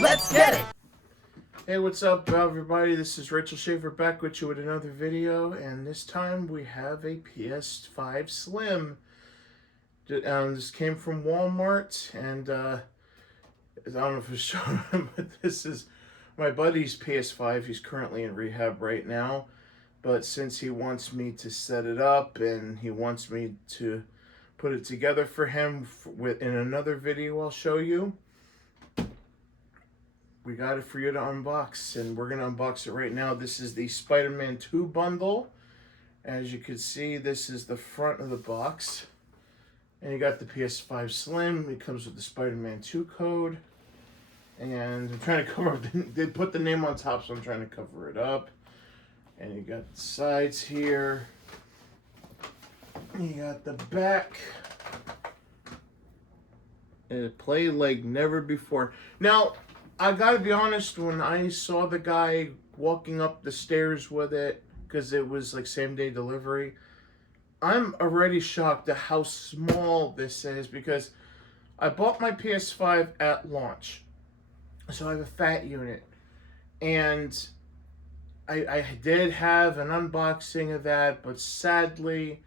Let's get it! Hey, what's up, everybody? This is Rachel Schaefer back with you with another video, and this time we have a PS5 Slim. This came from Walmart, and I don't know if it's showing him, but this is my buddy's PS5. He's currently in rehab right now, but since he wants me to set it up and he wants me to put it together for him in another video I'll show you, we got it for you to unbox, and we're gonna unbox it right now. This is the Spider-Man 2 bundle. As you can see, this is the front of the box, and you got the PS5 Slim. It comes with the Spider-Man 2 code, and I'm trying to cover up. They put the name on top, so I'm trying to cover it up. And you got the sides here. You got the back. And it played like never before. Now, I gotta be honest, when I saw the guy walking up the stairs with it, because it was like same day delivery, I'm already shocked at how small this is, because I bought my PS5 at launch. So I have a fat unit. And I did have an unboxing of that, but sadly,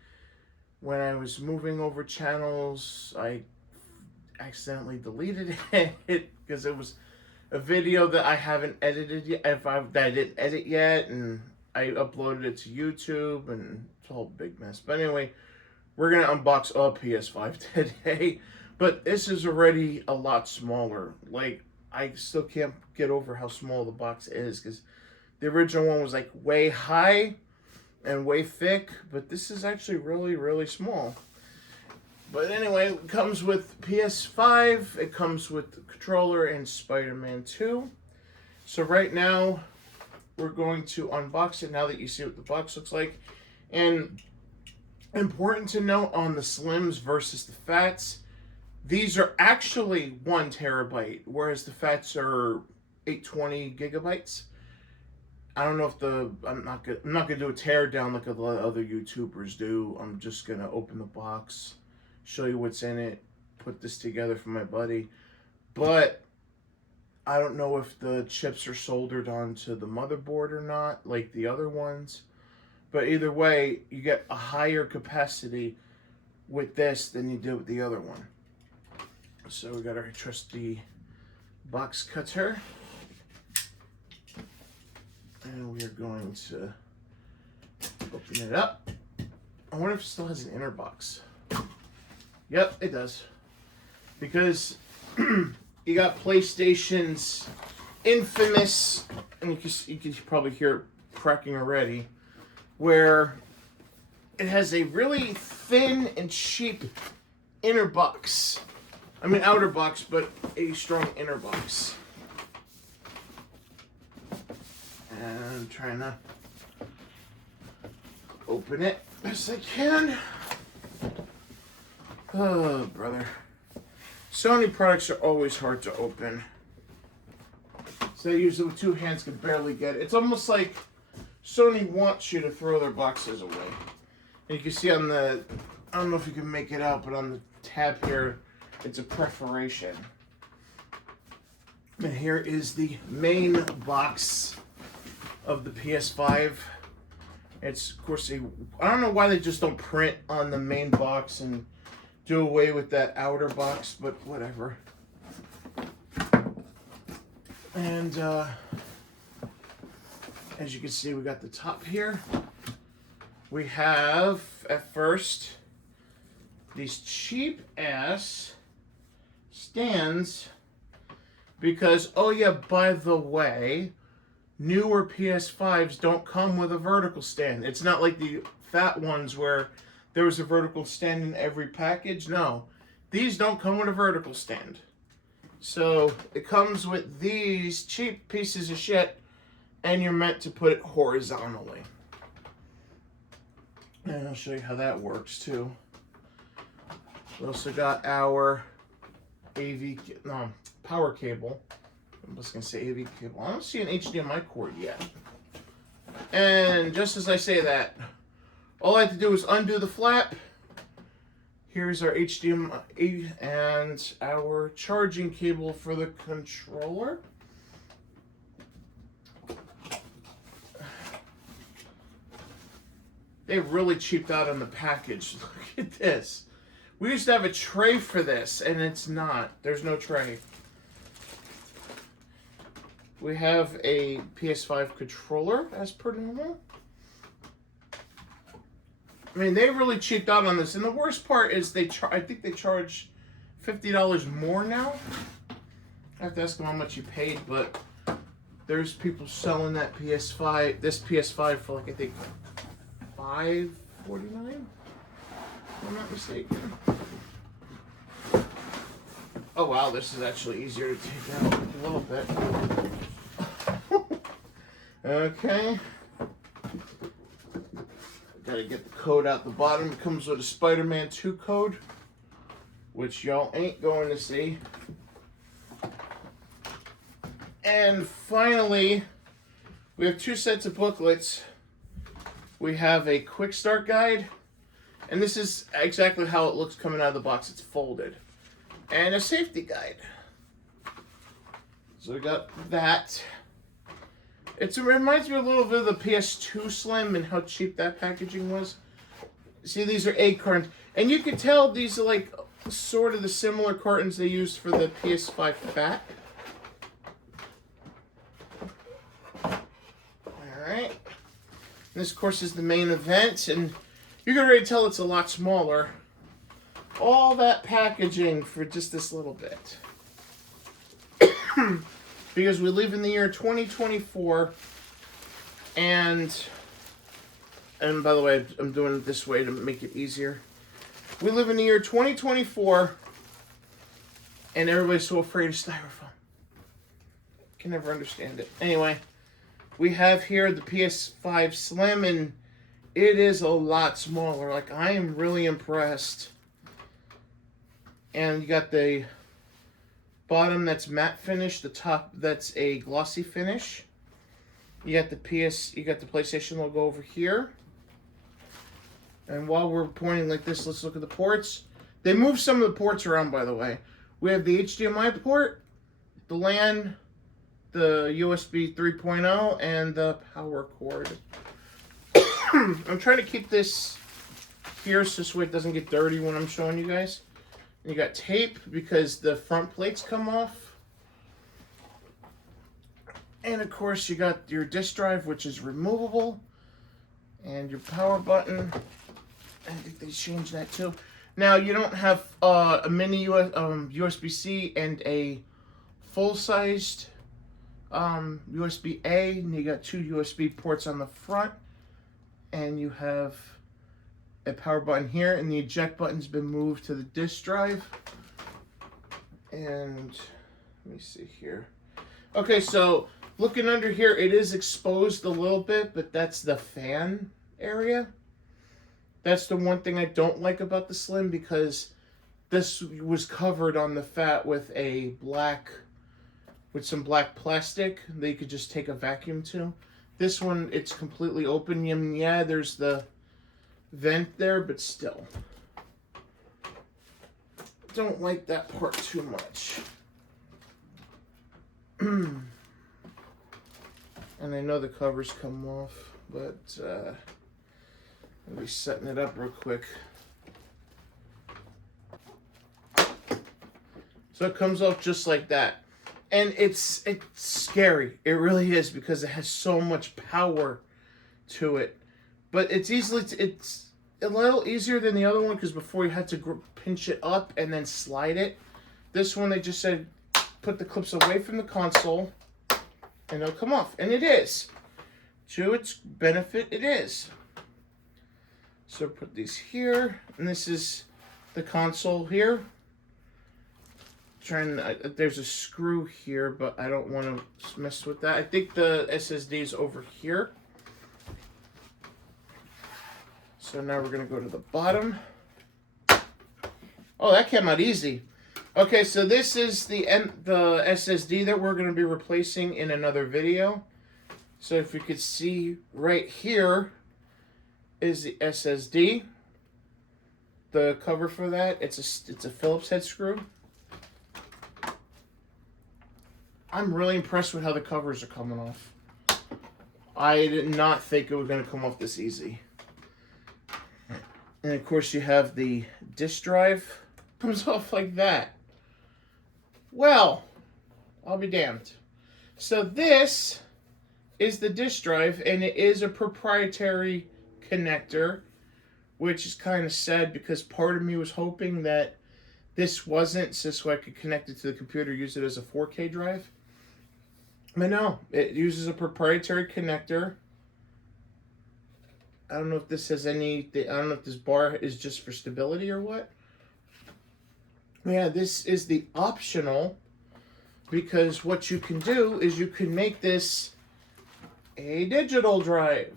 when I was moving over channels, I accidentally deleted it because it was a video that I haven't edited yet, that I didn't edit yet, and I uploaded it to YouTube, and it's a whole big mess. But anyway, we're gonna unbox a PS5 today, but this is already a lot smaller. Like, I still can't get over how small the box is, because the original one was like way high and way thick, but this is actually really, really small. But anyway, it comes with PS5, it comes with the controller and Spider-Man 2. So right now, we're going to unbox it now that you see what the box looks like. And important to note on the Slims versus the Fats, these are actually 1 terabyte, whereas the Fats are 820 gigabytes. I don't know if I'm not gonna do a tear down like a lot of other YouTubers do. I'm just gonna open the box, show you what's in it, put this together for my buddy. But I don't know if the chips are soldered onto the motherboard or not, like the other ones. But either way, you get a higher capacity with this than you do with the other one. So we got our trusty box cutter. And we are going to open it up. I wonder if it still has an inner box. Yep, it does. Because you got PlayStation's infamous, and you can probably hear it cracking already, where it has a really thin and cheap inner box. I mean outer box, but a strong inner box. And I'm trying to open it best I can. Oh, brother. Sony products are always hard to open. So usually with 2 hands can barely get it. It's almost like Sony wants you to throw their boxes away. And you can see on the, I don't know if you can make it out, but on the tab here, it's a perforation. And here is the main box of the PS5. It's, of course, I don't know why they just don't print on the main box and do away with that outer box, but whatever. And as you can see, we got the top here. We have, at first, these cheap ass stands because, oh yeah, by the way, newer PS5s don't come with a vertical stand. It's not like the fat ones where there was a vertical stand in every package. No, these don't come with a vertical stand. So it comes with these cheap pieces of shit, and you're meant to put it horizontally. And I'll show you how that works too. We also got our power cable. I'm just gonna say AV cable. I don't see an HDMI cord yet. And just as I say that, all I have to do is undo the flap. Here's our HDMI and our charging cable for the controller. They really cheaped out on the package. Look at this. We used to have a tray for this, and it's not. There's no tray. We have a PS5 controller, as per normal. I mean, they really cheaped out on this. And the worst part is I think they charge $50 more now. I have to ask them how much you paid, but there's people selling that PS5, this PS5 for like, I think, $549? If I'm not mistaken. Oh wow, this is actually easier to take out a little bit. Okay. Gotta get the code out the bottom. It comes with a Spider-Man 2 code, which y'all ain't going to see. And finally, we have 2 sets of booklets. We have a quick start guide, and this is exactly how it looks coming out of the box. It's folded. And a safety guide. So we got that. It reminds me a little bit of the PS2 Slim and how cheap that packaging was. See, these are 8 cartons. And you can tell these are like sort of the similar cartons they used for the PS5 Fat. Alright. This, of course, is the main event. And you can already tell it's a lot smaller. All that packaging for just this little bit. Because we live in the year 2024, and by the way, I'm doing it this way to make it easier. We live in the year 2024, and everybody's so afraid of styrofoam. Can never understand it. Anyway, we have here the PS5 Slim, and it is a lot smaller. Like, I am really impressed. And you got the bottom that's matte finish, the top that's a glossy finish. You got the PlayStation logo over here. And while we're pointing like this, let's look at the ports. They moved some of the ports around, by the way. We have the HDMI port, the LAN, the USB 3.0, and the power cord. I'm trying to keep this here so this way it doesn't get dirty when I'm showing you guys. You got tape because the front plates come off. And of course you got your disk drive, which is removable. And your power button. I think they changed that too. Now you don't have a mini USB-C and a full-sized USB-A. And you got 2 USB ports on the front. And you have a power button here, and the eject button's been moved to the disk drive. And let me see here. Okay, so looking under here, it is exposed a little bit, but that's the fan area. That's the one thing I don't like about the Slim, because this was covered on the Fat with some black plastic that you could just take a vacuum to. This one, it's completely open. Yeah, there's the vent there, but still. Don't like that part too much. And I know the covers come off, but I'll be setting it up real quick. So it comes off just like that. And it's scary. It really is, because it has so much power to it. But it's a little easier than the other one, because before you had to pinch it up and then slide it. This one, they just said put the clips away from the console and it'll come off. And it is. To its benefit, it is. So put these here, and this is the console here. there's a screw here, but I don't want to mess with that. I think the SSD is over here. So now we're going to go to the bottom. Oh, that came out easy. Okay, so this is the SSD that we're going to be replacing in another video. So if you could see right here is the SSD. The cover for that, it's a Phillips head screw. I'm really impressed with how the covers are coming off. I did not think it was going to come off this easy. And of course you have the disk drive. Comes off like that. Well, I'll be damned. So this is the disk drive, and it is a proprietary connector, which is kind of sad because part of me was hoping that this wasn't, so I could connect it to the computer, use it as a 4K drive. But no, it uses a proprietary connector. I don't know if this has any, I don't know if this bar is just for stability or what. Yeah, this is the optional, because what you can do is you can make this a digital drive.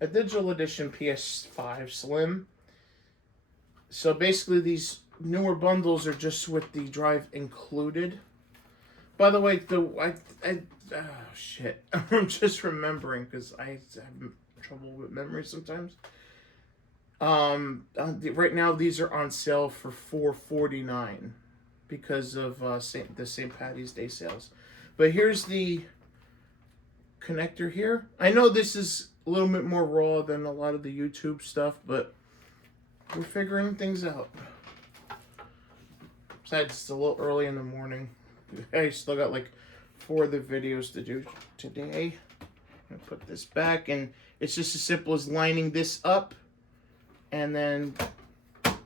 A digital edition PS5 Slim. So basically these newer bundles are just with the drive included. By the way, oh shit, I'm just remembering because I have trouble with memory sometimes. Right now these are on sale for $4.49 because of the St. Patty's Day sales. But here's the connector here. I know this is a little bit more raw than a lot of the YouTube stuff, but we're figuring things out. Besides, it's a little early in the morning. I still got like 4 other videos to do today. I'm gonna put this back, and it's just as simple as lining this up and then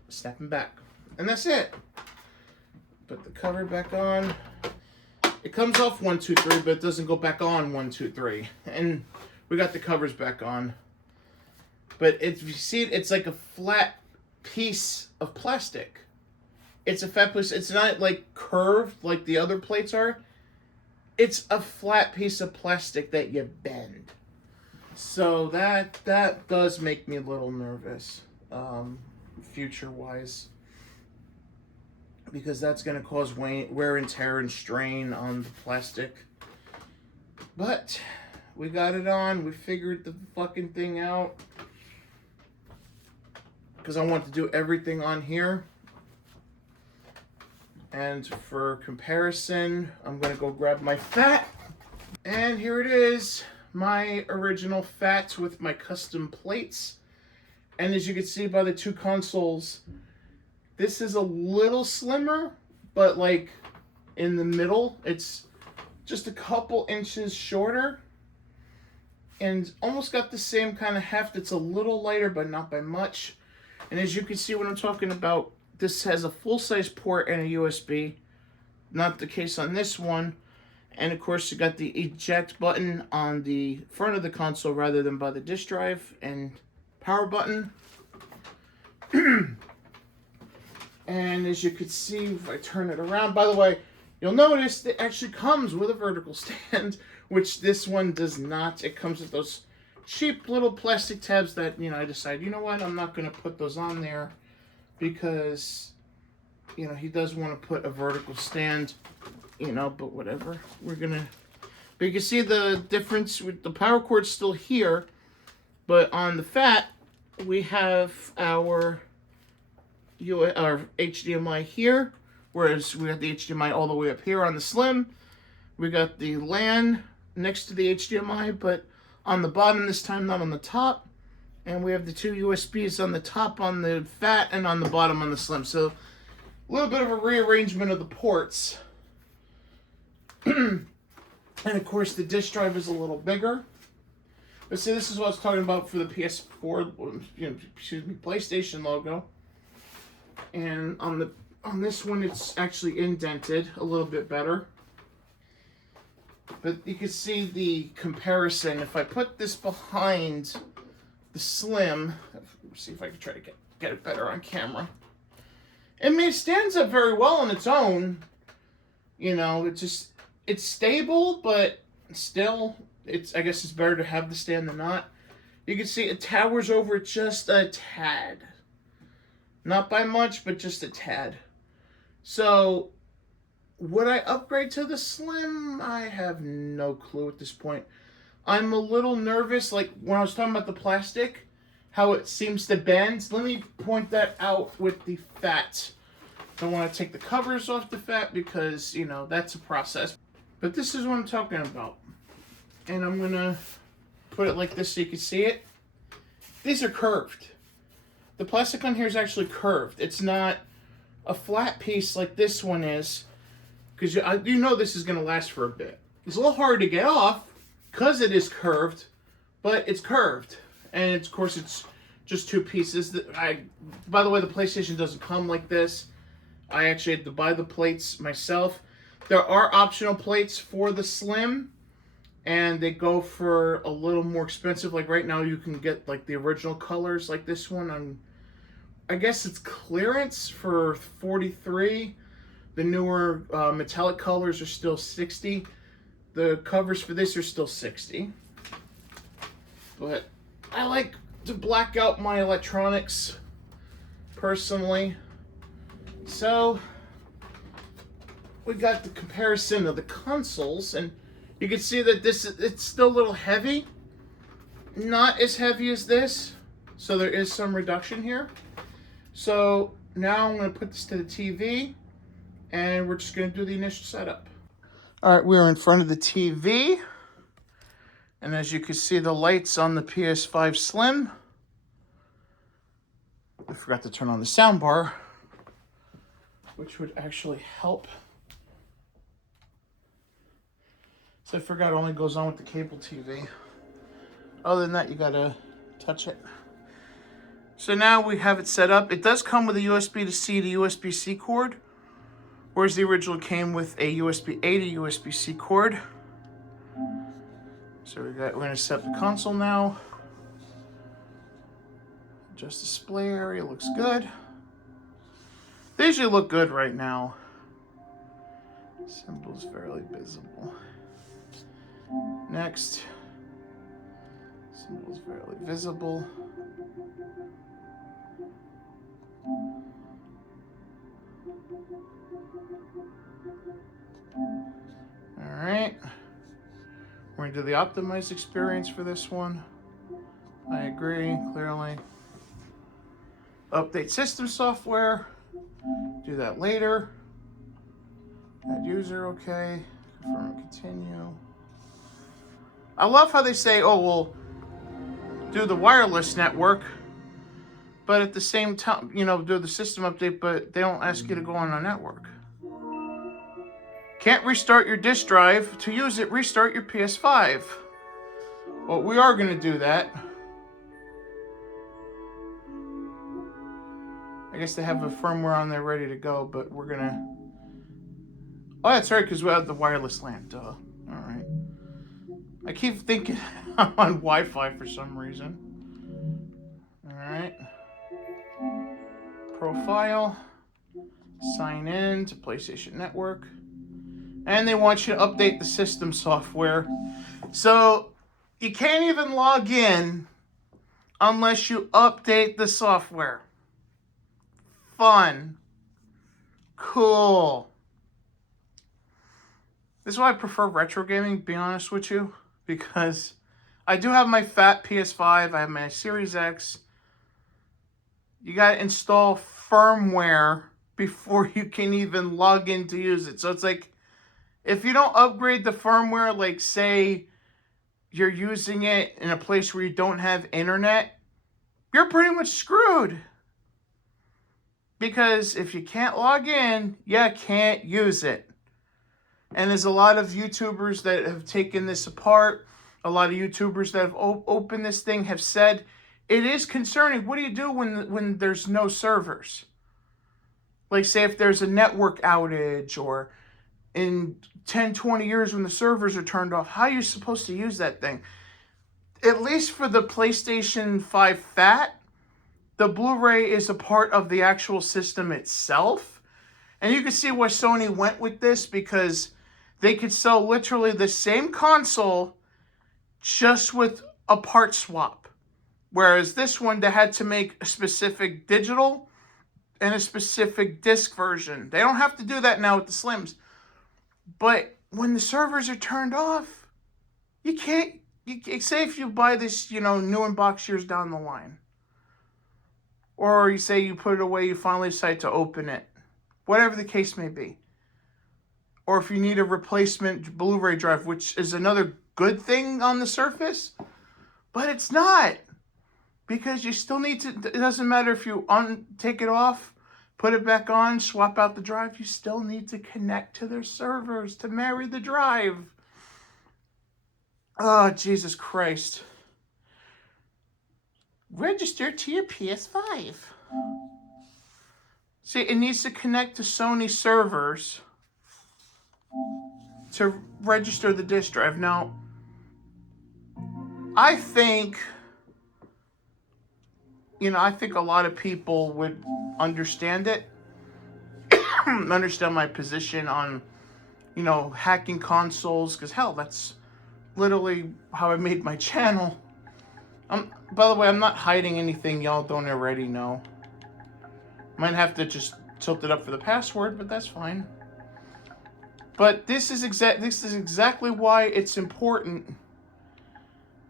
snapping back. And that's it. Put the cover back on. It comes off 1, 2, 3, but it doesn't go back on 1, 2, 3. And we got the covers back on. But if you see it, it's like a flat piece of plastic. It's a fat piece. It's not like curved like the other plates are. It's a flat piece of plastic that you bend. So that does make me a little nervous, future-wise. Because that's going to cause wear and tear and strain on the plastic. But we got it on. We figured the fucking thing out. Because I want to do everything on here. And for comparison, I'm going to go grab my fat. And here it is. My original fat with my custom plates. And as you can see by the 2 consoles, this is a little slimmer, but like in the middle, it's just a couple inches shorter and almost got the same kind of heft. It's a little lighter, but not by much. And as you can see what I'm talking about, this has a full-size port and a USB. Not the case on this one. And of course, you got the eject button on the front of the console rather than by the disk drive, and power button. And as you can see, if I turn it around, by the way, you'll notice it actually comes with a vertical stand, which this one does not. It comes with those cheap little plastic tabs that, you know, I decided, you know what, I'm not going to put those on there because, you know, he does want to put a vertical stand, you know, but whatever. We're going to, but you can see the difference with the power cord's still here, but on the fat, we have our HDMI here, whereas we got the HDMI all the way up here on the Slim. We got the LAN next to the HDMI, but on the bottom this time, not on the top. And we have the 2 USBs on the top on the fat and on the bottom on the Slim. So a little bit of a rearrangement of the ports. And of course the disk drive is a little bigger. But see, this is what I was talking about for the PS4, PlayStation logo. And on this one, it's actually indented a little bit better. But you can see the comparison. If I put this behind the Slim, let's see if I can try to get it better on camera. It stands up very well on its own, You know, it's stable, but still, I guess it's better to have the stand than not. You can see it towers over just a tad. Not by much, but just a tad. So, would I upgrade to the Slim? I have no clue at this point. I'm a little nervous, like when I was talking about the plastic, how it seems to bend. Let me point that out with the Fat. Don't want to take the covers off the Fat because, you know, that's a process. But this is what I'm talking about. And I'm going to put it like this so you can see it. These are curved. The plastic on here is actually curved. It's not a flat piece like this one is. Because you know this is going to last for a bit. It's a little hard to get off because it is curved. But it's curved. And of course it's just two pieces. By the way, the PlayStation doesn't come like this. I actually had to buy the plates myself. There are optional plates for the Slim. And they go for a little more expensive. Like right now you can get like the original colors like this one. I guess it's clearance for $43. The newer metallic colors are still $60. The covers for this are still $60. But I like to black out my electronics personally. So we got the comparison of the consoles, and you can see that it's still a little heavy. Not as heavy as this. So there is some reduction here. So now I'm going to put this to the TV. And we're just going to do the initial setup. Alright, we're in front of the TV. And as you can see, the lights on the PS5 Slim. I forgot to turn on the sound bar, which would actually help. So I forgot it only goes on with the cable TV. Other than that, you gotta touch it. So now we have it set up. It does come with a USB to C to USB-C cord, whereas the original came with a USB-A to USB-C cord. So we're gonna set up the console now. Adjust display area, looks good. They usually look good right now. Symbols fairly visible. Next, symbols fairly visible. All right, we're gonna do the optimized experience for this one. I agree, clearly. Update system software, do that later. Add user, okay. Confirm and continue. I love how they say, oh, we'll do the wireless network, but at the same time, you know, do the system update, but they don't ask you to go on a network. Can't restart your disk drive. To use it, restart your PS5. Well, we are going to do that. I guess they have a firmware on there ready to go, but we're going to... Oh, that's right, because we have the wireless LAN. Duh. All right. I keep thinking I'm on Wi-Fi for some reason. All right. Profile. Sign in to PlayStation Network. And they want you to update the system software. So you can't even log in unless you update the software. Fun. Cool. This is why I prefer retro gaming, to be honest with you. Because I do have my fat PS5. I have my Series X. You got to install firmware before you can even log in to use it. So it's like, if you don't upgrade the firmware, like say you're using it in a place where you don't have internet, you're pretty much screwed. Because if you can't log in, you can't use it. And there's a lot of YouTubers that have taken this apart. A lot of YouTubers that have opened this thing have said, it is concerning. What do you do when there's no servers? Like say if there's a network outage, or in 10, 20 years when the servers are turned off, how are you supposed to use that thing? At least for the PlayStation 5 Fat, the Blu-ray is a part of the actual system itself. And you can see why Sony went with this, because they could sell literally the same console just with a part swap. Whereas this one, they had to make a specific digital and a specific disc version. They don't have to do that now with the Slims. But when the servers are turned off, you can't, say if you buy this, new unbox years down the line. Or you say you put it away, you finally decide to open it. Whatever the case may be. Or if you need a replacement Blu-ray drive, which is another good thing on the Surface. But it's not. Because you still need to, it doesn't matter if you take it off, put it back on, swap out the drive, you still need to connect to their servers to marry the drive. Oh, Jesus Christ. Register to your PS5. See, it needs to connect to Sony servers to register the disk drive. Now, I think a lot of people would understand it, understand my position on, hacking consoles, because hell, that's literally how I made my channel. By the way, I'm not hiding anything y'all don't already know. Might have to just tilt it up for the password, but that's fine. But this is exactly why it's important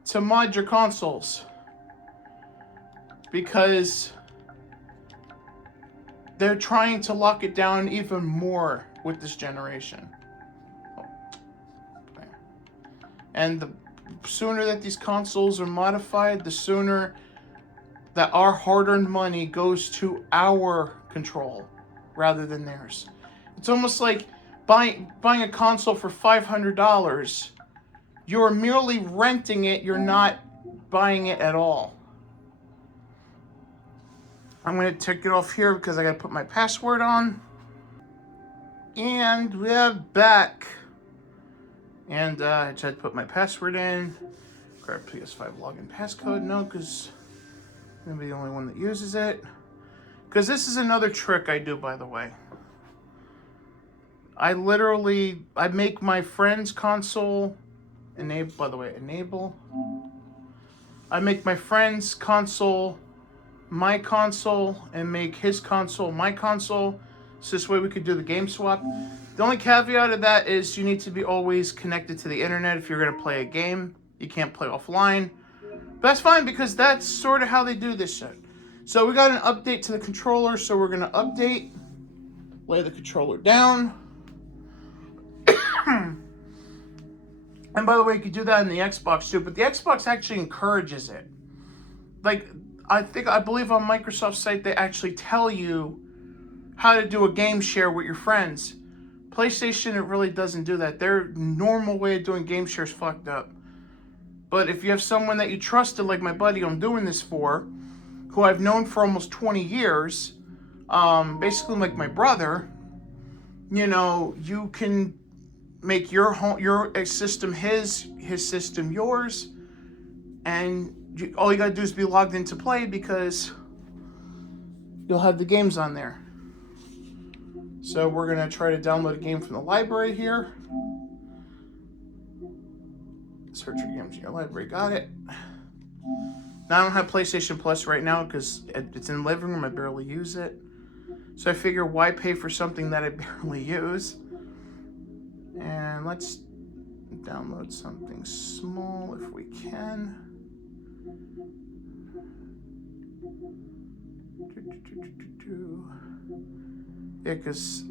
to mod your consoles. Because they're trying to lock it down even more with this generation. Okay. And the sooner that these consoles are modified, the sooner that our hard-earned money goes to our control rather than theirs. It's almost like buying a console for $500. You're merely renting it, you're not buying it at all. I'm going to take it off here because I got to put my password on. And we're back. And I tried to put my password in. Grab PS5 login passcode. No, because I'm going to be the only one that uses it. Because this is another trick I do, by the way. I make my friend's console enable. I make my friend's console my console and make his console my console. So this way we could do the game swap. The only caveat of that is you need to be always connected to the internet if you're going to play a game. You can't play offline. But that's fine because that's sort of how they do this shit. So we got an update to the controller, so we're going to update. Lay the controller down. And by the way, you can do that in the Xbox too, but the Xbox actually encourages it. Like, I believe on Microsoft's site they actually tell you how to do a game share with your friends. PlayStation, it really doesn't do that. Their normal way of doing game share is fucked up. But if you have someone that you trusted, like my buddy I'm doing this for, who I've known for almost 20 years, basically like my brother, you can make your system his system yours, and all you gotta do is be logged into play because you'll have the games on there. So we're gonna try to download a game from the library here. Search for games in your library, got it. Now I don't have PlayStation Plus right now because it's in the living room, I barely use it. So I figure why pay for something that I barely use? And let's download something small if we can. Yeah, because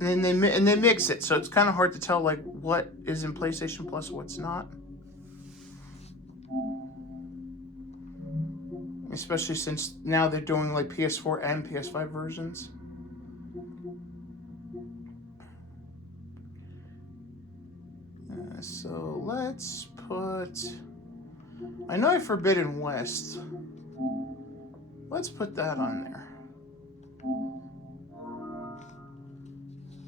and they mix it, so it's kind of hard to tell like what is in PlayStation Plus, what's not. Especially since now they're doing like PS4 and PS5 versions. So let's put, I know Forbidden West. Let's put that on there.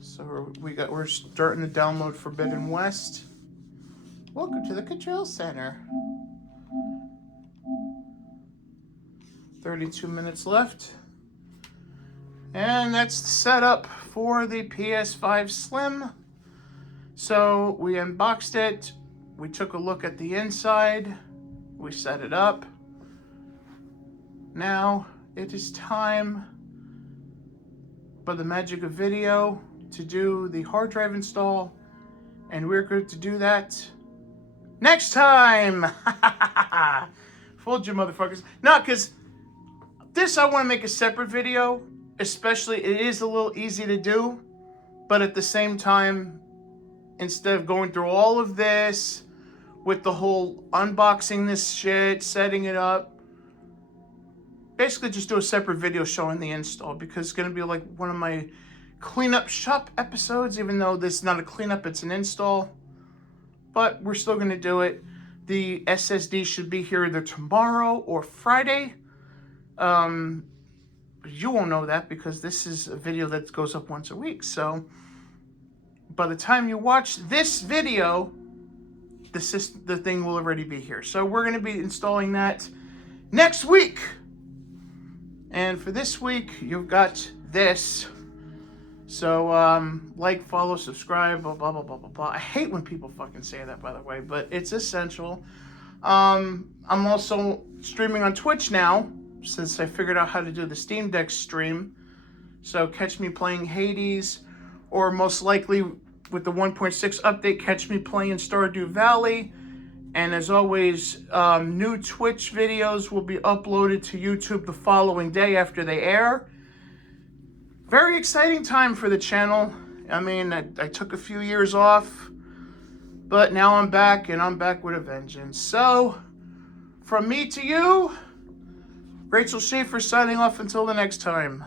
So we're starting to download Forbidden West. Welcome to the Control Center. 32 minutes left. And that's the setup for the PS5 Slim. So we unboxed it, we took a look at the inside, we set it up. Now it is time, by the magic of video, to do the hard drive install, and we're going to do that next time. Fooled you motherfuckers. No, because this I want to make a separate video, especially it is a little easy to do, but at the same time, instead of going through all of this with the whole unboxing this shit, setting it up, basically just do a separate video showing the install, because it's going to be like one of my cleanup shop episodes, even though this is not a cleanup, it's an install. But we're still going to do it. The SSD should be here either tomorrow or Friday. You won't know that because this is a video that goes up once a week. So by the time you watch this video, the thing will already be here. So we're going to be installing that next week. And for this week, you've got this. So, like, follow, subscribe, blah, blah, blah, blah, blah, blah. I hate when people fucking say that, by the way, but it's essential. I'm also streaming on Twitch now, since I figured out how to do the Steam Deck stream. So catch me playing Hades, or most likely with the 1.6 update, catch me playing Stardew Valley. And as always, new Twitch videos will be uploaded to YouTube the following day after they air. Very exciting time for the channel. I mean, I took a few years off, but now I'm back, and I'm back with a vengeance. So, from me to you, Rachel Schaefer signing off until the next time.